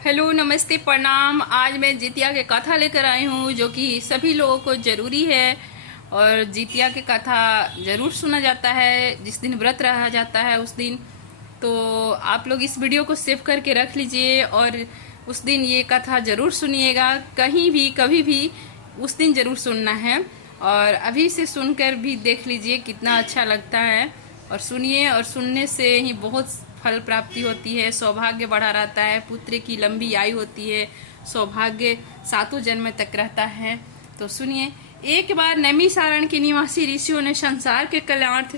Hello, नमस्ते, प्रणाम। आज मैं जितिया के कथा लेकर आई हूँ जो कि सभी लोगों को जरूरी है। और जितिया के कथा जरूर सुना जाता है जिस दिन व्रत रहा जाता है उस दिन। तो आप लोग इस वीडियो को सेव करके रख लीजिए और उस दिन ये कथा जरूर सुनिएगा। कहीं भी कभी भी उस दिन जरूर सुनना है। और अभी से सुनकर भी देख लीजिए कितना अच्छा लगता है। और सुनिए, और सुनने से ही बहुत फल प्राप्ति होती है, सौभाग्य बढ़ा रहता है, पुत्र की लंबी आयु होती है, सौभाग्य 7 जन्म तक रहता है। तो सुनिए। एक बार नैमिषारण्य के निवासी ऋषियों ने संसार के कल्याणार्थ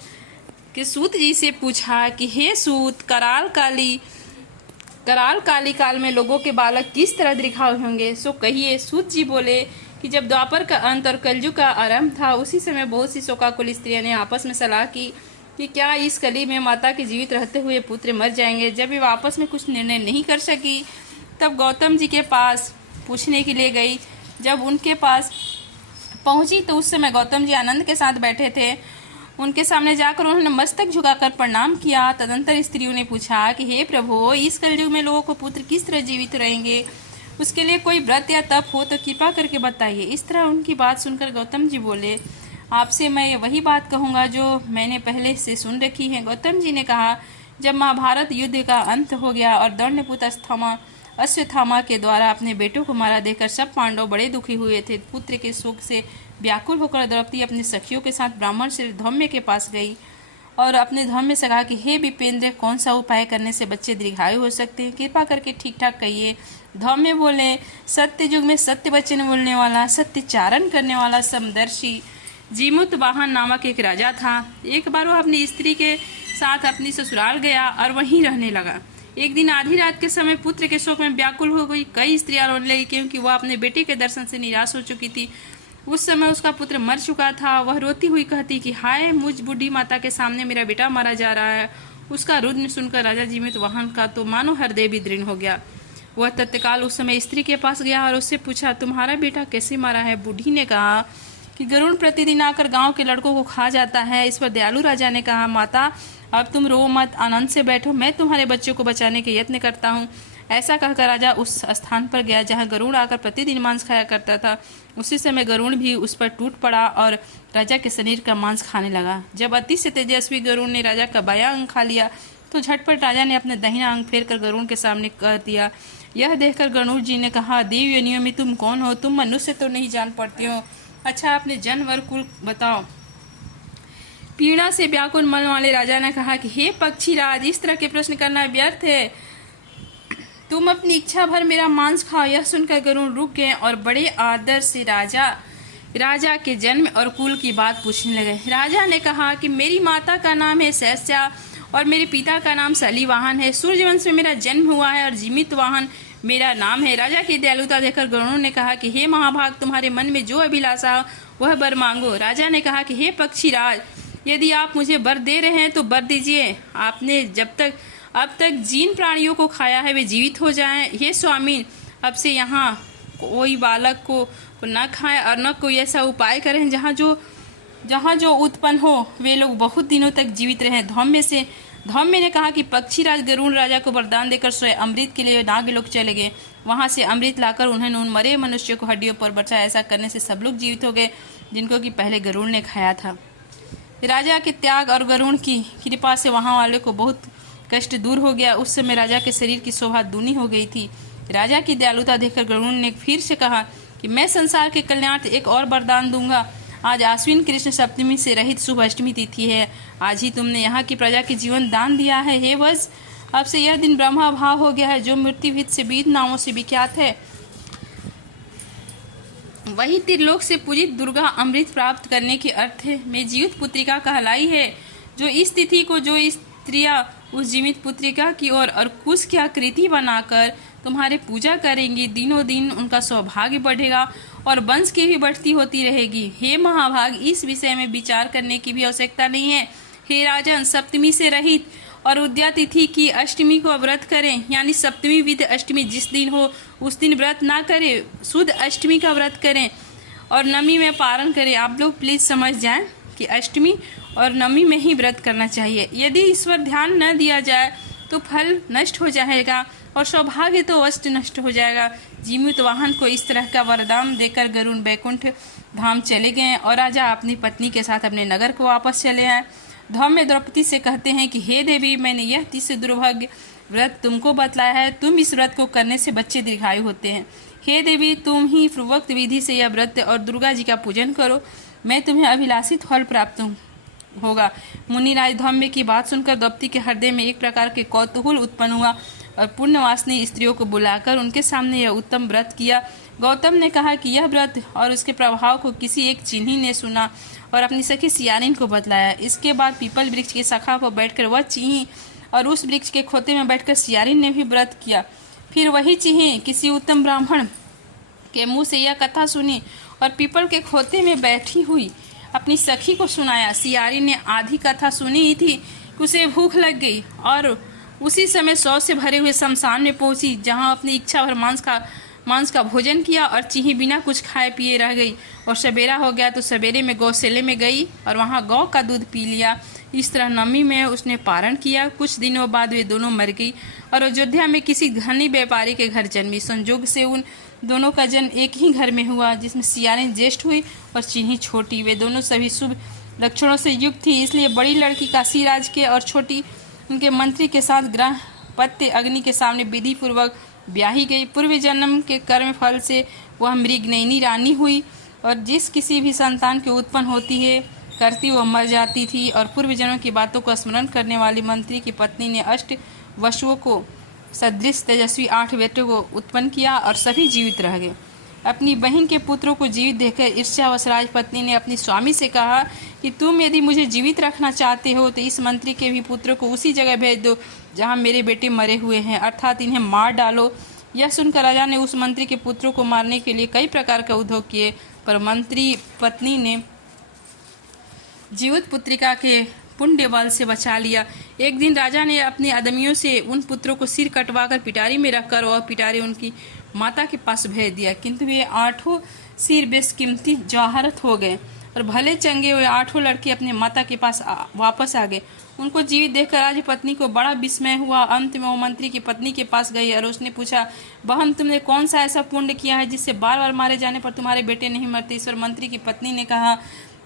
के सूत जी से पूछा कि हे सूत, कराल काली काल में लोगों के बालक किस तरह दीर्घायु होंगे, सो कहिए। सूत जी बोले कि जब द्वापर का अंत और कलयुग का आरंभ था, उसी समय बहुत सी शोकाकुल स्त्रियों ने आपस में सलाह की कि क्या इस कली में माता के जीवित रहते हुए पुत्र मर जाएंगे। जब वे आपस में कुछ निर्णय नहीं कर सकी, तब गौतम जी के पास पूछने के लिए गई। जब उनके पास पहुंची तो उस समय गौतम जी आनंद के साथ बैठे थे। उनके सामने जाकर उन्होंने मस्तक झुकाकर प्रणाम किया। तदंतर स्त्रियों ने पूछा कि हे प्रभु, इस कलयुग में लोगों को पुत्र किस तरह जीवित रहेंगे, उसके लिए कोई व्रत या तप हो तो कृपा करके बताइए। इस तरह उनकी बात सुनकर गौतम जी बोले, आपसे मैं वही बात कहूँगा जो मैंने पहले से सुन रखी है। गौतम जी ने कहा, जब महाभारत युद्ध का अंत हो गया और दौड़पुत्र अश्वत्थामा के द्वारा अपने बेटों को मारा देखकर सब पांडव बड़े दुखी हुए थे। पुत्र के शोक से व्याकुल होकर द्रौपदी अपनी सखियों के साथ ब्राह्मण श्री धौम्य के पास गई और अपने धौम्य से कहा कि हे विपेंद्र, कौन सा उपाय करने से बच्चे दीर्घायु हो सकते हैं, कृपा करके ठीक ठाक कहिए। धौम्य बोले, सत्य युग में सत्य वचन बोलने वाला, सत्यचारण करने वाला समदर्शी जीमुत वाहन नामक एक राजा था। एक बार वो अपनी स्त्री के साथ अपनी ससुराल गया और वहीं रहने लगा। एक दिन आधी रात के समय पुत्र के शोक में व्याकुल हो गई। कई स्त्रियां रोने लगी क्योंकि वह अपने बेटे के दर्शन से निराश हो चुकी थी। उस समय उसका पुत्र मर चुका था। वह रोती हुई कहती कि हाय, मुझ बूढ़ी माता के सामने मेरा बेटा मारा जा रहा है। उसका रुदन सुनकर राजा जीवित वाहन का तो मानो हृदय भी दृढ़ हो गया। वह तत्काल उस समय स्त्री के पास गया और उससे पूछा, तुम्हारा बेटा कैसे मारा है। बूढ़ी ने कहा कि गरुण प्रतिदिन आकर गांव के लड़कों को खा जाता है। इस पर दयालु राजा ने कहा, माता अब तुम रो मत, आनंद से बैठो, मैं तुम्हारे बच्चों को बचाने के यत्न करता हूँ। ऐसा कहकर राजा उस स्थान पर गया जहाँ गरुड़ आकर प्रतिदिन मांस खाया करता था। उसी समय गरुड़ भी उस पर टूट पड़ा और राजा के शरीर का मांस खाने लगा। जब अति से तेजस्वी गरुड़ ने राजा का बायां अंग खा लिया तो झटपट राजा ने अपने दाहिना अंग फेर कर गरुड़ के सामने कर दिया। यह देखकर गरुड़ जी ने कहा, देव योनियों में तुम कौन हो, तुम मनुष्य तो नहीं जान पड़ते हो। अच्छा, अपने जन्म और कुल बताओ। पीड़ा से व्याकुल मन वाले राजा ने कहा कि हे पक्षीराज, इस तरह के प्रश्न करना व्यर्थ है, तुम अपनी इच्छा भर मेरा मांस खाओ। यह सुनकर गरुड़ रुक गए और बड़े आदर से राजा के जन्म और कुल की बात पूछने लगे। राजा ने कहा कि मेरी माता का नाम है शैस्या और मेरे पिता का नाम सलीवाहन है। सूर्यवंश में मेरा जन्म हुआ है और जीमित वाहन मेरा नाम है। राजा की दयालुता देखकर गरुड़ ने कहा कि हे महाभाग, तुम्हारे मन में जो अभिलाषा वह वर मांगो। राजा ने कहा कि हे पक्षीराज, यदि आप मुझे वर दे रहे हैं तो वर दीजिए। आपने अब तक जिन प्राणियों को खाया है वे जीवित हो जाएं। हे स्वामी, अब से यहाँ कोई बालक को न खाए और न कोई ऐसा उपाय करें जहाँ जो उत्पन्न हो वे लोग बहुत दिनों तक जीवित रहें। धौम्य ने कहा कि पक्षीराज गरुड़ राजा को वरदान देकर स्वयं अमृत के लिए नागलोक चले गए। वहां से अमृत लाकर उन्होंने उन मरे मनुष्यों को हड्डियों पर बचाया। ऐसा करने से सब लोग जीवित हो गए जिनको कि पहले गरुड़ ने खाया था। राजा के त्याग और गरुड़ की कृपा से वहां वाले को बहुत कष्ट दूर हो गया। उस समय राजा के शरीर की शोभा दूनी हो गई थी। राजा की दयालुता देखकर गरुड़ ने फिर से कहा कि मैं संसार के कल्याणार्थ एक और वरदान दूंगा। आज आश्विन कृष्ण सप्तमी से रहित शुभ अष्टमी तिथि है। आज ही तुमने यहाँ की प्रजा के जीवन दान दिया है। हे वत्स, अब से यह दिन ब्रह्मा भाव हो गया है जो मृत्युभित से 20 नामों से विख्यात है। वही त्रिलोक से पूजित दुर्गा अमृत प्राप्त करने के अर्थ में जीवित पुत्रिका कहलाई है। जो इस तिथि को जो स्त्रियां उस जीवित पुत्रिका की ओर और कुश की आकृति बनाकर तुम्हारे पूजा करेंगी, दिनों दिन उनका सौभाग्य बढ़ेगा और वंश की भी बढ़ती होती रहेगी। हे महाभाग, इस विषय में विचार करने की भी आवश्यकता नहीं है। हे राजन, सप्तमी से रहित और उद्या तिथि की अष्टमी को व्रत करें, यानी सप्तमी विद अष्टमी जिस दिन हो उस दिन व्रत ना करें, शुद्ध अष्टमी का व्रत करें और नवमी में पारण करें। आप लोग प्लीज समझ जाएं कि अष्टमी और नवमी में ही व्रत करना चाहिए। यदि इस पर ध्यान न दिया जाए तो फल नष्ट हो जाएगा और सौभाग्य तो अवश्य नष्ट हो जाएगा। जीवित वाहन को इस तरह का वरदान देकर गरुड़ बैकुंठ धाम चले गए और राजा अपनी पत्नी के साथ अपने नगर को वापस चले आए। धौम्य द्रौपदी से कहते हैं कि हे देवी, मैंने यह 30 दुर्भाग्य व्रत तुमको बतलाया है, तुम इस व्रत को करने से बच्चे दीर्घायु होते हैं। हे देवी, तुम ही पूर्वोक्त विधि से यह व्रत और दुर्गा जी का पूजन करो, मैं तुम्हें अभिलाषित फल प्राप्त होगा। मुनिराज धौम्य की बात सुनकर द्रौपदी के हृदय में एक प्रकार के कौतूहल उत्पन्न हुआ और पुण्यवासिनी स्त्रियों को बुलाकर उनके सामने यह उत्तम व्रत किया। गौतम ने कहा कि यह व्रत और उसके प्रभाव को किसी एक चिन्ही ने सुना और अपनी सखी सियारिन को बतलाया। इसके बाद पीपल वृक्ष की शाखा पर बैठकर वह चीही और उस वृक्ष के खोते में बैठकर सियारिन ने भी व्रत किया। फिर वही चीही किसी उत्तम ब्राह्मण के मुंह से यह कथा सुनी और पीपल के खोते में बैठी हुई अपनी सखी को सुनाया। सियारिन ने आधी कथा सुनी ही थी कि उसे भूख लग गई और उसी समय 100 से भरे हुए शमशान में पहुंची, जहां अपनी इच्छा भर मांस का भोजन किया और चीही बिना कुछ खाए पिए रह गई। और सवेरा हो गया तो सवेरे में गौशाले में गई और वहां गौ का दूध पी लिया। इस तरह नवमी में उसने पारण किया। कुछ दिनों बाद वे दोनों मर गई और अयोध्या में किसी धनी व्यापारी के घर जन्मी। संजोग से उन दोनों का जन्म एक ही घर में हुआ, जिसमें सियारिन ज्येष्ठ हुई और चीही छोटी। वे दोनों सभी शुभ लक्षणों से युक्त थी, इसलिए बड़ी लड़की काशीराज के और छोटी उनके मंत्री के साथ ग्रह पत्य अग्नि के सामने विधि पूर्वक ब्याही गई। पूर्व जन्म के कर्म फल से वह मृगनयनी रानी हुई और जिस किसी भी संतान के उत्पन्न होती है करती वह मर जाती थी। और पूर्व जन्म की बातों का स्मरण करने वाली मंत्री की पत्नी ने 8 वसुओं को सदृश तेजस्वी 8 बेटों को उत्पन्न किया और सभी जीवित रह गए। अपनी बहन के पुत्रों को जीवित देखकर ईर्ष्यावश राजपत्नी ने अपनी स्वामी से कहा कि तुम यदि मुझे जीवित रखना चाहते हो तो इस मंत्री के भी पुत्रों को उसी जगह भेज दो जहां मेरे बेटे मरे हुए हैं, अर्थात इन्हें मार डालो। यह सुनकर राजा ने उस मंत्री के पुत्रों को मारने के लिए कई प्रकार का उद्योग किए, पर मंत्री पत्नी ने जीवित पुत्रिका के पुण्य बल से बचा लिया। एक दिन राजा ने अपने आदमियों से उन पुत्रों को सिर कटवाकर पिटारी में रखकर और पिटारी उनकी माता के पास भेज दिया, किंतु वे 8 सिर बेशकीमती जवाहरत हो गए और भले चंगे हुए 8 लड़के अपने माता के पास वापस आ गए। उनको जीवित देखकर राजपत्नी को बड़ा विस्मय हुआ। अंत में वो मंत्री की पत्नी के पास गई और उसने पूछा, बहन, तुमने कौन सा ऐसा पुण्य किया है जिससे बार बार मारे जाने पर तुम्हारे बेटे नहीं मरते? इस पर मंत्री की पत्नी ने कहा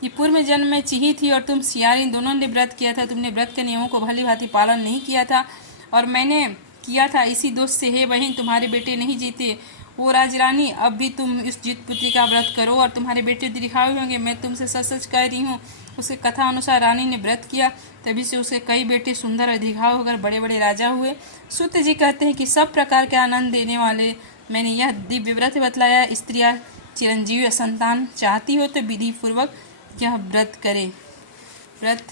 कि पूर्व जन्म में चीही थी और तुम सियारिन दोनों ने व्रत किया था। तुमने व्रत के नियमों को भली भांति पालन नहीं किया था और मैंने किया था। इसी दोष से हे बहन, तुम्हारे बेटे नहीं जीते। वो राजरानी, अब भी तुम इस जीत पुत्री का व्रत करो और तुम्हारे बेटे दीर्घायु होंगे, मैं तुमसे सच सच कह रही हूँ। उसके कथा अनुसार रानी ने व्रत किया, तभी से उसके कई बेटे सुंदर और दीर्घायु होकर बड़े बड़े राजा हुए। सूत जी कहते हैं कि सब प्रकार के आनंद देने वाले मैंने यह दिव्य व्रत बतलाया। स्त्रियाँ चिरंजीवी संतान चाहती हो तो विधि पूर्वक यह व्रत करे। व्रत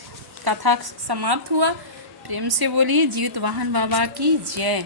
कथा समाप्त हुआ। प्रेम से बोलिए जीवित वाहन बाबा की जय।